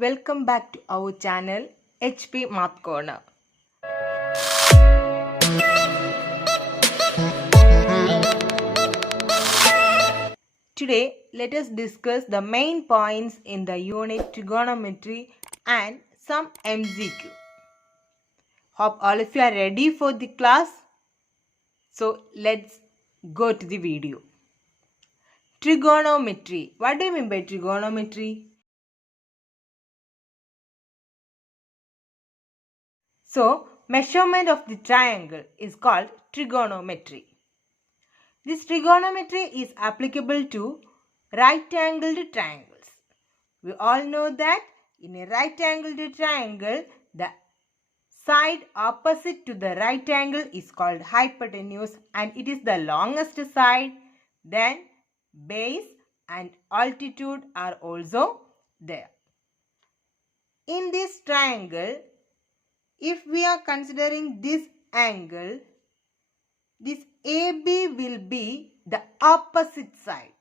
Welcome back to our channel HP Math Corner. Today, let us discuss the main points in the unit trigonometry and some MCQ. Hope all of you are ready for the class. So, let's go to the video. Trigonometry. What do you mean by trigonometry? So, measurement of the triangle is called trigonometry. This trigonometry is applicable to right-angled triangles. We all know that in a right-angled triangle, the side opposite to the right angle is called hypotenuse and it is the longest side. Then base and altitude are also there. In this triangle, if we are considering this angle, this AB will be the opposite side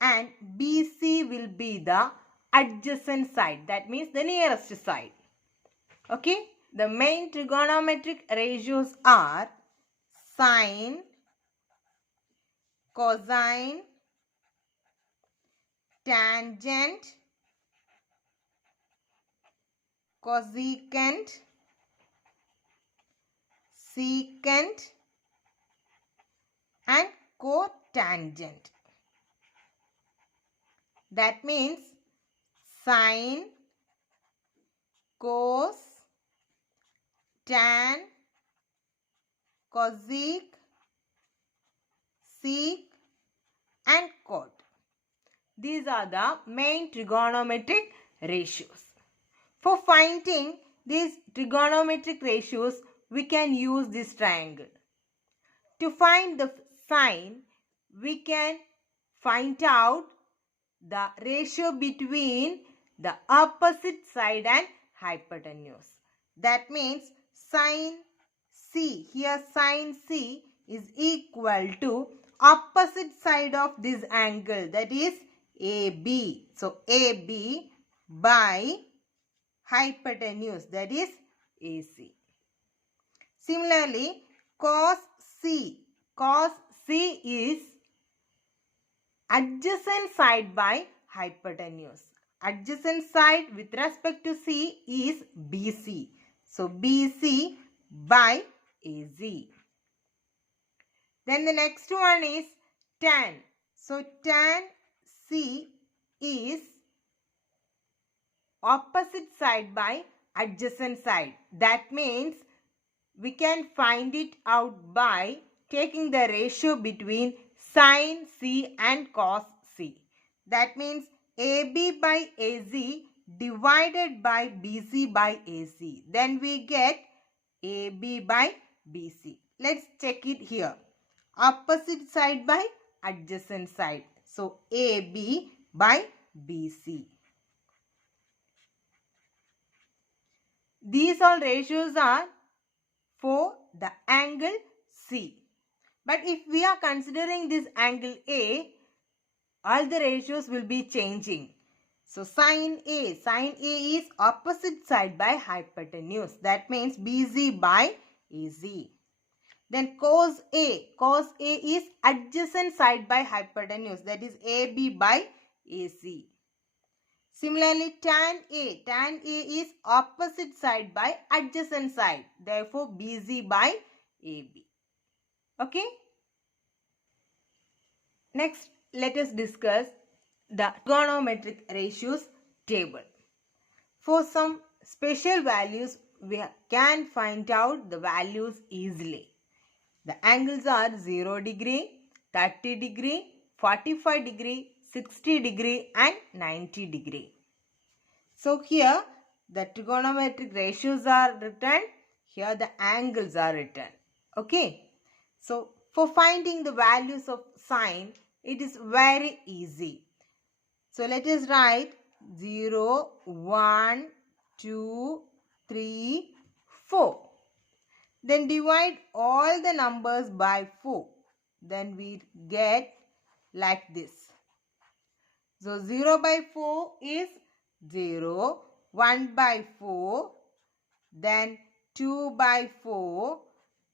and BC will be the adjacent side. That means the nearest side. Okay. The main trigonometric ratios are sine, cosine, tangent, cosecant, secant and cotangent. That means sine, cos, tan, cosec, sec and cot. These are the main trigonometric ratios. For finding these trigonometric ratios, we can use this triangle. To find the sine, we can find out the ratio between the opposite side and hypotenuse. That means sine C, here sine C is equal to opposite side of this angle, that is AB. So AB by hypotenuse, that is AC. Similarly, cos C is adjacent side by hypotenuse. Adjacent side with respect to C is BC. So BC by AC. Then the next one is tan. So tan C is opposite side by adjacent side. That means we can find it out by taking the ratio between sine C and cos C. That means AB by AC divided by BC by AC. Then we get AB by BC. Let's check it here. Opposite side by adjacent side. So AB by BC. These all ratios are for the angle C. But if we are considering this angle A, all the ratios will be changing. So sine A is opposite side by hypotenuse. That means BC by AC. Then cos A is adjacent side by hypotenuse. That is AB by AC. Similarly, tan A is opposite side by adjacent side. Therefore, BC by AB. Okay. Next, let us discuss the trigonometric ratios table. For some special values, we can find out the values easily. The angles are 0 degree, 30 degree, 45 degree, 60 degree and 90 degree. So here the trigonometric ratios are written. Here the angles are written. Okay. So for finding the values of sine, it is very easy. So let us write 0, 1, 2, 3, 4. Then divide all the numbers by 4. Then we get like this. So 0 by 4 is 0. 1 by 4, then 2 by 4,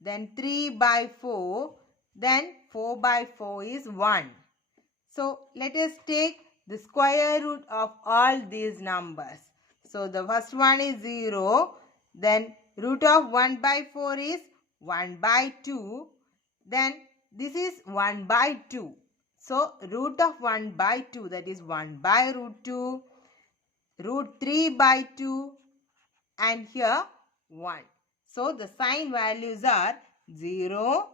then 3 by 4, then 4 by 4 is 1. So let us take the square root of all these numbers. So the first one is 0, then root of 1 by 4 is 1 by 2, then this is 1 by 2. So root of 1 by 2, that is 1 by root 2, root 3 by 2, and here 1. So the sign values are 0,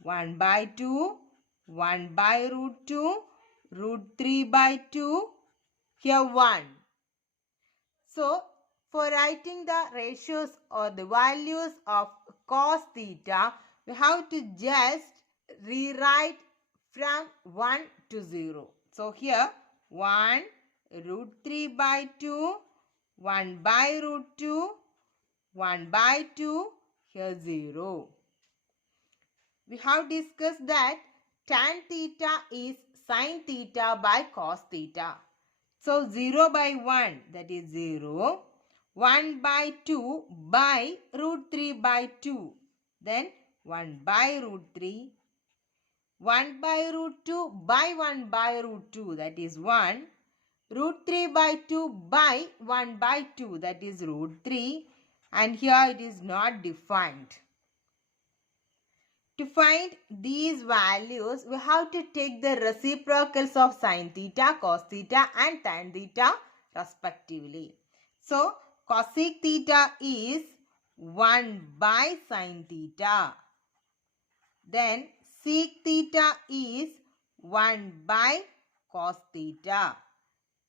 1 by 2, 1 by root 2, root 3 by 2, here 1. So for writing the ratios or the values of cos theta, we have to just rewrite from 1 to 0. So here 1 root 3 by 2, 1 by root 2, 1 by 2, here 0. We have discussed that tan theta is sin theta by cos theta. So 0 by 1, that is 0. 1 by 2 by root 3 by 2. Then 1 by root 3. 1 by root 2 by 1 by root 2, that is 1. Root 3 by 2 by 1 by 2, that is root 3. And here it is not defined. To find these values, we have to take the reciprocals of sin theta, cos theta and tan theta respectively. So, cosec theta is 1 by sin theta. Then, sec theta is 1 by cos theta.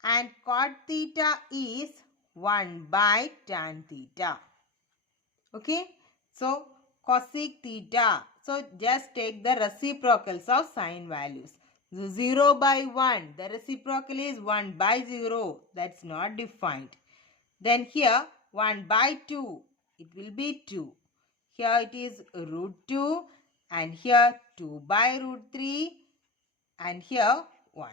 And cot theta is 1 by tan theta. Okay. So, cosec theta. So, just take the reciprocals of sign values. So, 0 by 1. The reciprocal is 1 by 0. That's not defined. Then here 1 by 2. It will be 2. Here it is root 2. And here 2 by root 3. And here 1.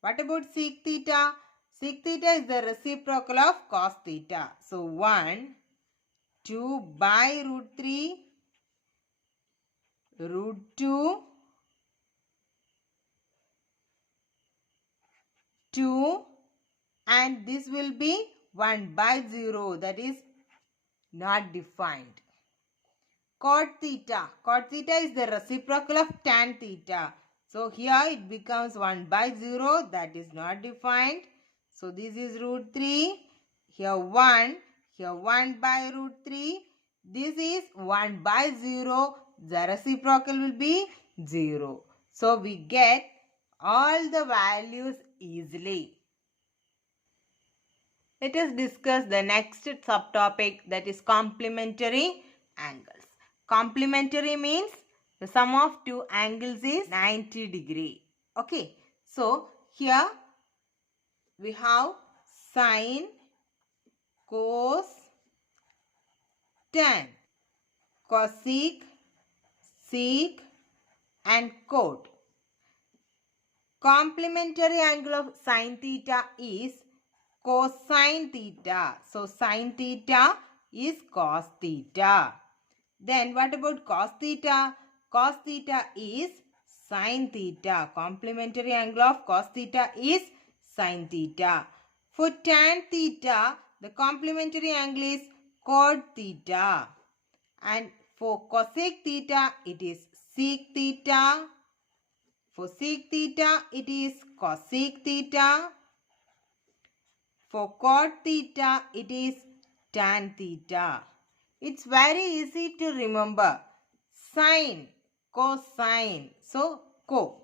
What about sec theta? Sec theta is the reciprocal of cos theta. So, 1. 2 by root 3, root 2, 2, and this will be 1 by 0, that is not defined. Cot theta. Cot theta is the reciprocal of tan theta. So here it becomes 1 by 0, that is not defined. So this is root 3, here 1, here 1 by root 3. This is 1 by 0, the reciprocal will be 0. So we get all the values easily. Let us discuss the next subtopic, that is complementary angles. Complementary means the sum of two angles is 90 degree. Okay. So here we have sine, cos, tan, cosec, sec and cot. Complementary angle of sine theta is cosine theta. So sine theta is cos theta. Then what about cos theta? Cos theta is sin theta. Complementary angle of cos theta is sin theta. For tan theta, the complementary angle is cot theta. And for cosec theta, it is sec theta. For sec theta, it is cosec theta. For cot theta, it is tan theta. It's very easy to remember. Sine, cosine. So, co.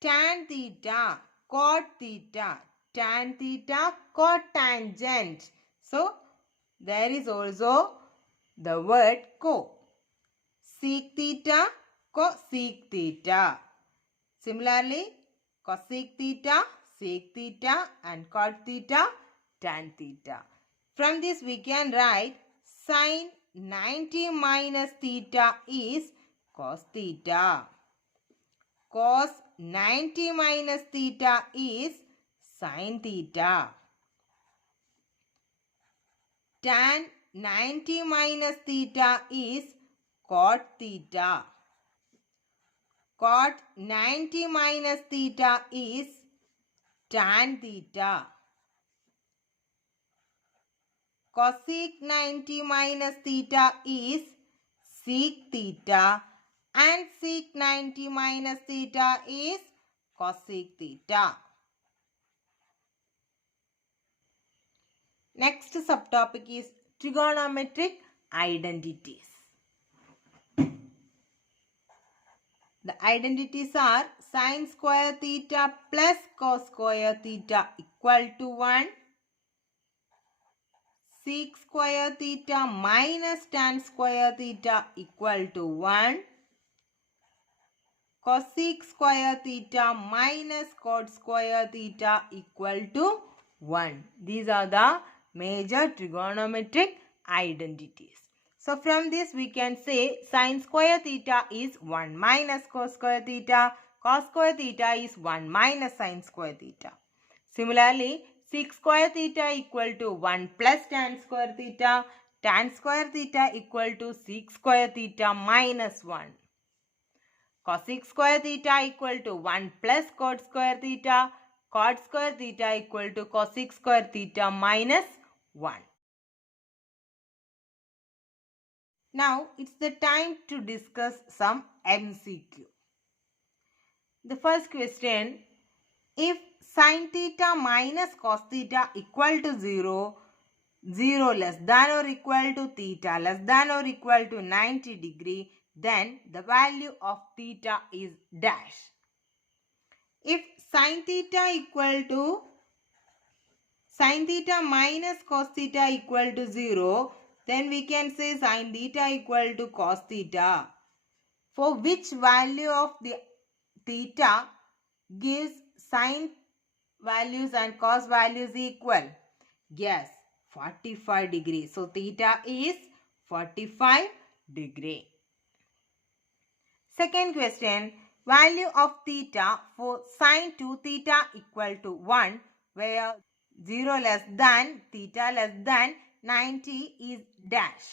Tan theta, cot theta. Tan theta, cotangent. So, there is also the word co. Sec theta, cosec theta. Similarly, cosec theta, sec theta and cot theta, tan theta. From this we can write sin 90 minus theta is cos theta. Cos 90 minus theta is sin theta. tan 90 minus theta is cot theta. Cot 90 minus theta is tan theta. Cosec 90 minus theta is sec theta, and sec 90 minus theta is cosec theta. Next subtopic is trigonometric identities. The identities are sin square theta plus cos square theta equal to 1. Sec square theta minus tan square theta equal to 1. Cosec square theta minus cot square theta equal to 1. These are the major trigonometric identities. So from this we can say sin square theta is 1 minus cos square theta. Cos square theta is 1 minus sin square theta. Similarly, sec square theta equal to 1 plus tan square theta. Tan square theta equal to sec square theta minus 1. Cosec square theta equal to 1 plus cot square theta. Cot square theta equal to cosec square theta minus 1. Now it's the time to discuss some MCQ. The first question, if sin theta minus cos theta equal to 0, 0 less than or equal to theta less than or equal to 90 degree, then the value of theta is dash. If sin theta equal to sin theta minus cos theta equal to 0, then we can say sin theta equal to cos theta. For which value of the theta gives sin values and cos values equal? Yes, 45 degree. So theta is 45 degree. Second question, value of theta for sin 2 theta equal to 1, where 0 less than theta less than 90 is dash.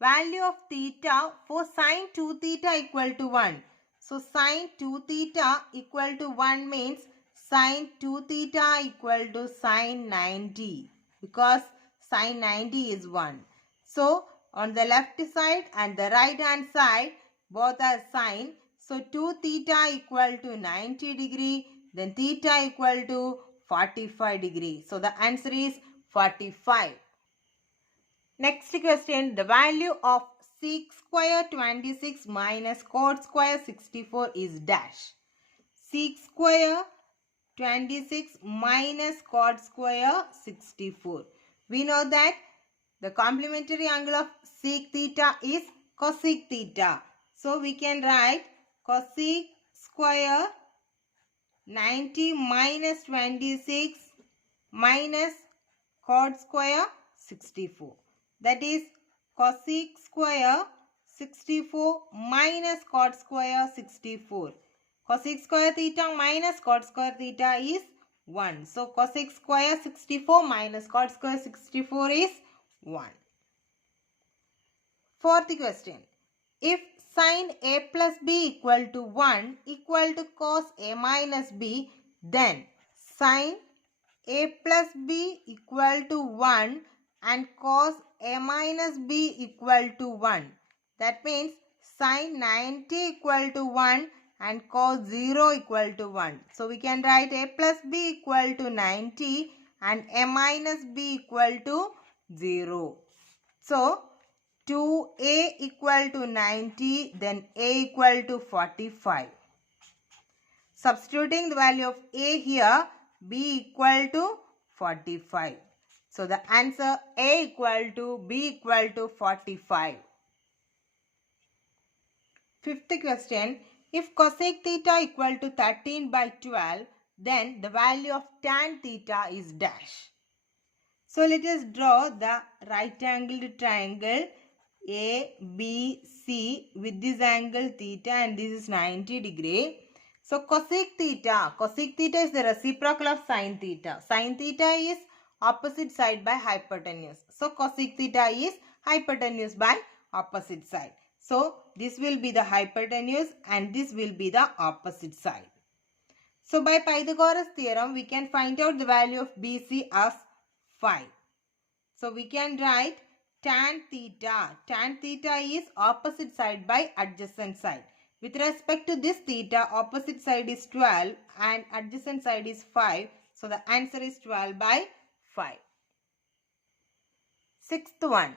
Value of theta for sin 2 theta equal to 1. So sin 2 theta equal to 1 means sin 2 theta equal to sin 90, because sin 90 is 1. So on the left side and the right hand side both are sin. So 2 theta equal to 90 degree, then theta equal to 45 degree. So the answer is 45. Next question, the value of sec square 26 minus cot square 64 is dash. Sec square 26 minus cot square 64. We know that the complementary angle of sec theta is cosec theta. So we can write cosec square 90 minus 26 minus cot square 64. That is cosec square 64 minus cot square 64. Cosec square theta minus cot square theta is 1. So cosec square 64 minus cot square 64 is 1. Fourth question. If sin a plus b equal to 1 equal to cos a minus b, then sin a plus b equal to 1 and cos a minus b equal to 1. That means sin 90 equal to 1 and cos 0 equal to 1. So we can write a plus b equal to 90 and a minus b equal to 0. So 2a equal to 90, then a equal to 45. Substituting the value of a here, b equal to 45. So the answer a equal to b equal to 45. Fifth question, if cosec theta equal to 13 by 12, then the value of tan theta is dash. So let us draw the right angled triangle ABC with this angle theta, and this is 90 degree. So cosec theta is the reciprocal of sin theta. Sin theta is opposite side by hypotenuse. So cosec theta is hypotenuse by opposite side. So this will be the hypotenuse and this will be the opposite side. So by Pythagoras theorem, we can find out the value of BC as 5. So we can write tan theta. Tan theta is opposite side by adjacent side. With respect to this theta, opposite side is 12 and adjacent side is 5. So the answer is 12 by 5. Sixth one.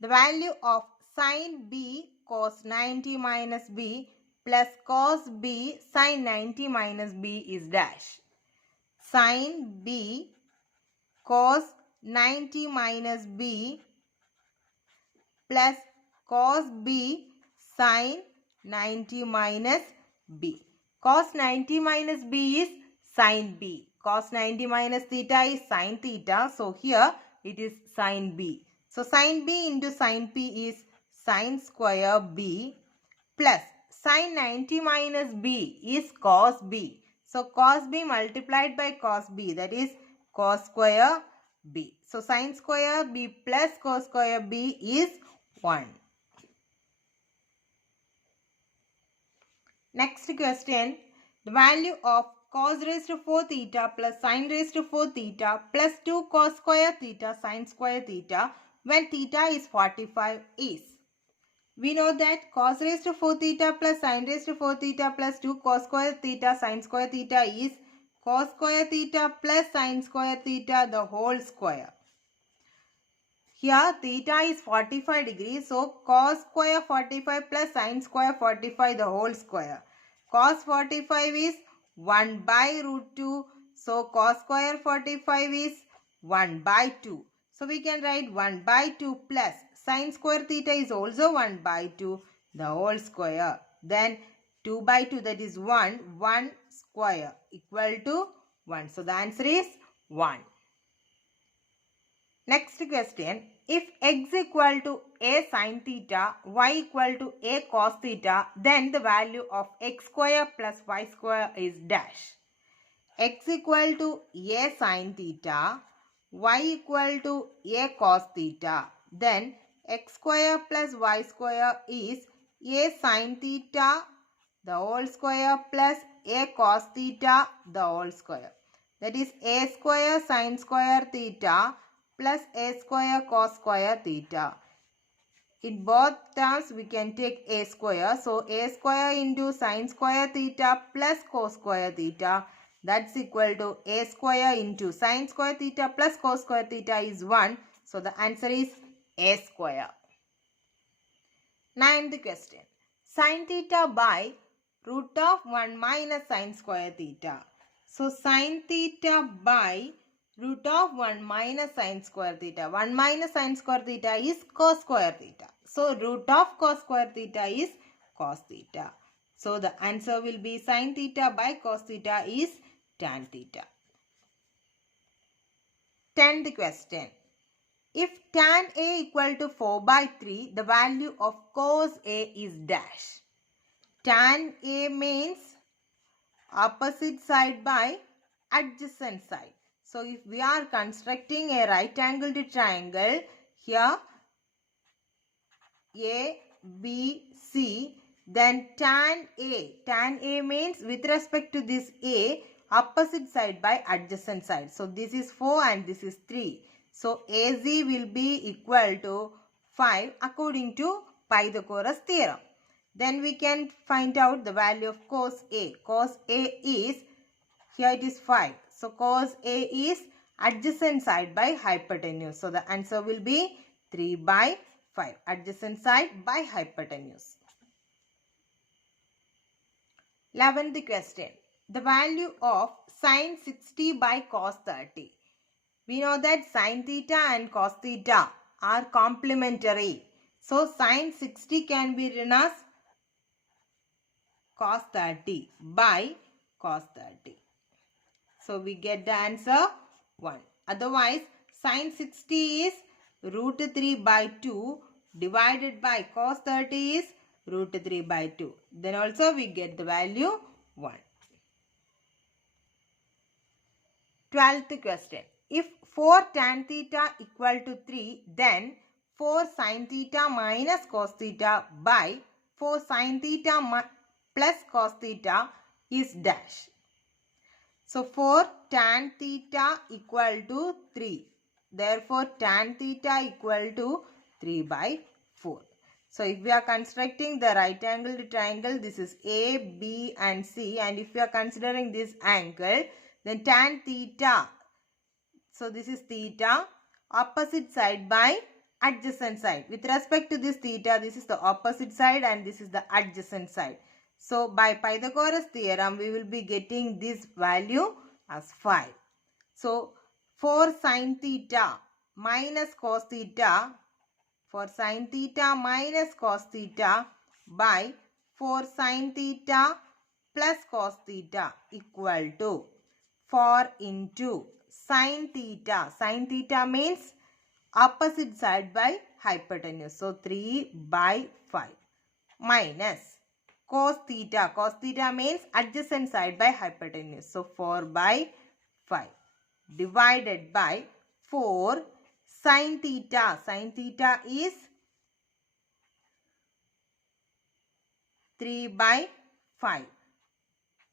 The value of sin B cos 90 minus B plus cos B sin 90 minus B is dash. Sin B cos 90 minus B plus cos B sin 90 minus B. Cos 90 minus B is sin B. Cos 90 minus theta is sin theta. So here it is sin B. So sin B into sin P is sin square B plus sin 90 minus B is cos B. So cos B multiplied by cos B, that is cos square B. So sin square B plus cos square B is 1. Next question. The value of cos raised to 4 theta plus sin raised to 4 theta plus 2 cos square theta sin square theta when theta is 45 is. We know that cos raised to 4 theta plus sin raised to 4 theta plus 2 cos square theta sin square theta is cos square theta plus sin square theta the whole square. Here theta is 45 degrees. So cos square 45 plus sin square 45 the whole square. Cos 45 is 1 by root 2. So cos square 45 is 1 by 2. So we can write 1 by 2 plus sin square theta is also 1 by 2 the whole square. Then 2 by 2, that is 1. 1 square equal to 1. So the answer is 1. Next question. If x equal to a sin theta, y equal to a cos theta, then the value of x square plus y square is dash. X equal to a sin theta, y equal to a cos theta. Then x square plus y square is a sin theta the whole square plus a cos theta the whole square. That is a square sin square theta plus a square cos square theta. In both terms we can take a square. So a square into sin square theta plus cos square theta, that's equal to a square into sin square theta plus cos square theta is 1. So the answer is a square. Ninth question. Sin theta by root of 1 minus sin square theta. So sin theta by root of 1 minus sin square theta. 1 minus sin square theta is cos square theta. So root of cos square theta is cos theta. So the answer will be sin theta by cos theta is tan theta. 10th question. If tan A equal to 4 by 3, the value of cos A is dash. Tan A means opposite side by adjacent side. So if we are constructing a right angled triangle, here A, B, C, then tan A means with respect to this A, opposite side by adjacent side. So this is 4 and this is 3. So AZ will be equal to 5 according to Pythagoras theorem. Then we can find out the value of cos A. Cos A is, here it is 5. So cos A is adjacent side by hypotenuse. So the answer will be 3 by 5. Adjacent side by hypotenuse. 11th question. The value of sin 60 by cos 30. We know that sin theta and cos theta are complementary. So sin 60 can be written as cos 30 by cos 30. So we get the answer 1. Otherwise sin 60 is root 3 by 2 divided by cos 30 is root 3 by 2. Then also we get the value 1. 12th question. If 4 tan theta equal to 3, then 4 sin theta minus cos theta by 4 sin theta plus cos theta is dash. So 4 tan theta equal to 3. Therefore, tan theta equal to 3 by 4. So if we are constructing the right angled triangle, this is A, B and C, and if we are considering this angle, then tan theta, so this is theta, opposite side by adjacent side. With respect to this theta, this is the opposite side and this is the adjacent side. So by Pythagoras theorem, we will be getting this value as 5. So 4 sin theta minus cos theta, for sin theta minus cos theta by 4 sin theta plus cos theta equal to 4 into sin theta. Sin theta means opposite side by hypotenuse. So 3 by 5 minus cos theta. Cos theta means adjacent side by hypotenuse. So 4 by 5 divided by 4 sin theta. Sin theta is 3 by 5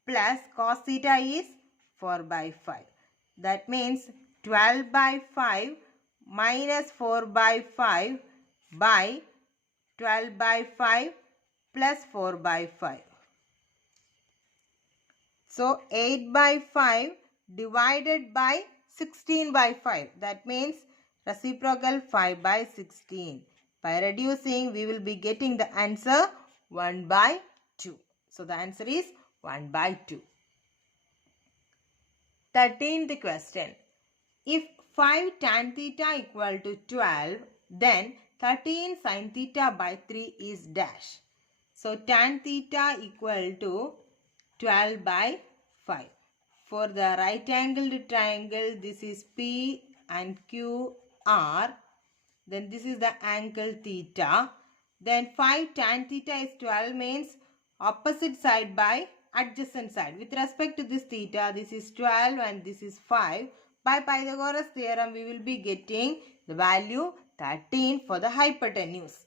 plus cos theta is 4 by 5. That means 12 by 5 minus 4 by 5 by 12 by 5 plus 4 by 5. So 8 by 5 divided by 16 by 5. That means reciprocal 5 by 16. By reducing, we will be getting the answer 1 by 2. So the answer is 1 by 2. 13th question. If 5 tan theta equal to 12, then 13 sin theta by 3 is dash. So tan theta equal to 12 by 5. For the right angled triangle, this is P and QR. Then this is the angle theta. Then 5 tan theta is 12 means opposite side by adjacent side. With respect to this theta, this is 12 and this is 5. By Pythagoras theorem, we will be getting the value 13 for the hypotenuse.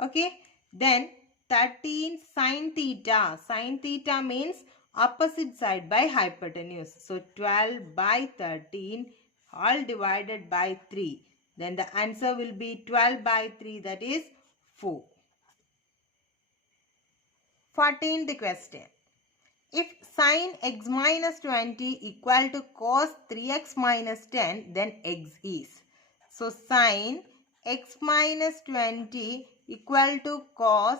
Okay. Then 13 sin theta. Sin theta means opposite side by hypotenuse. So 12 by 13 all divided by 3. Then the answer will be 12 by 3, that is 4. 14th question. If sin x minus 20 equal to cos 3x minus 10, then x is. So sin x minus 20 equal to cos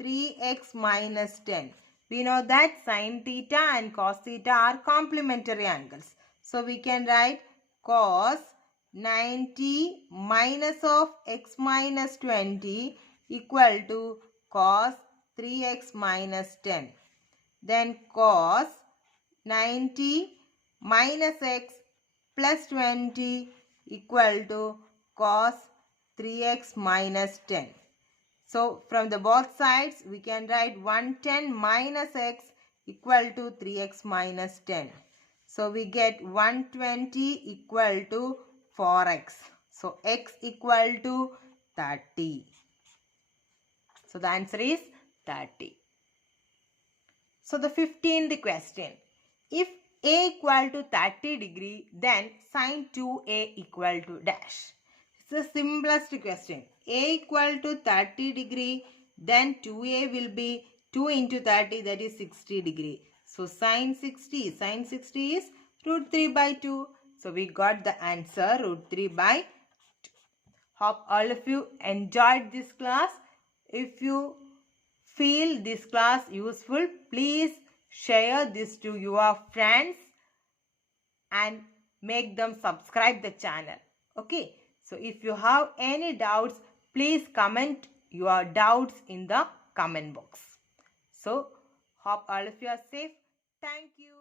3x minus 10. We know that sin theta and cos theta are complementary angles. So we can write cos 90 minus of x minus 20 equal to cos 3x minus 10. Then cos 90 minus x plus 20 equal to cos 3x minus 10. So from the both sides we can write 110 minus x equal to 3x minus 10. So we get 120 equal to 4x. So x equal to 30. So the answer is 30. So the 15th question. If a equal to 30 degree, then sin 2a equal to dash. It's the simplest question. A equal to 30 degree, then 2a will be 2 into 30, that is 60 degree. So sin 60 is root 3 by 2. So we got the answer root 3 by 2. Hope all of you enjoyed this class. If you feel this class useful, please share this to your friends and make them subscribe the channel. Okay. So if you have any doubts, please comment your doubts in the comment box. So hope all of you are safe. Thank you.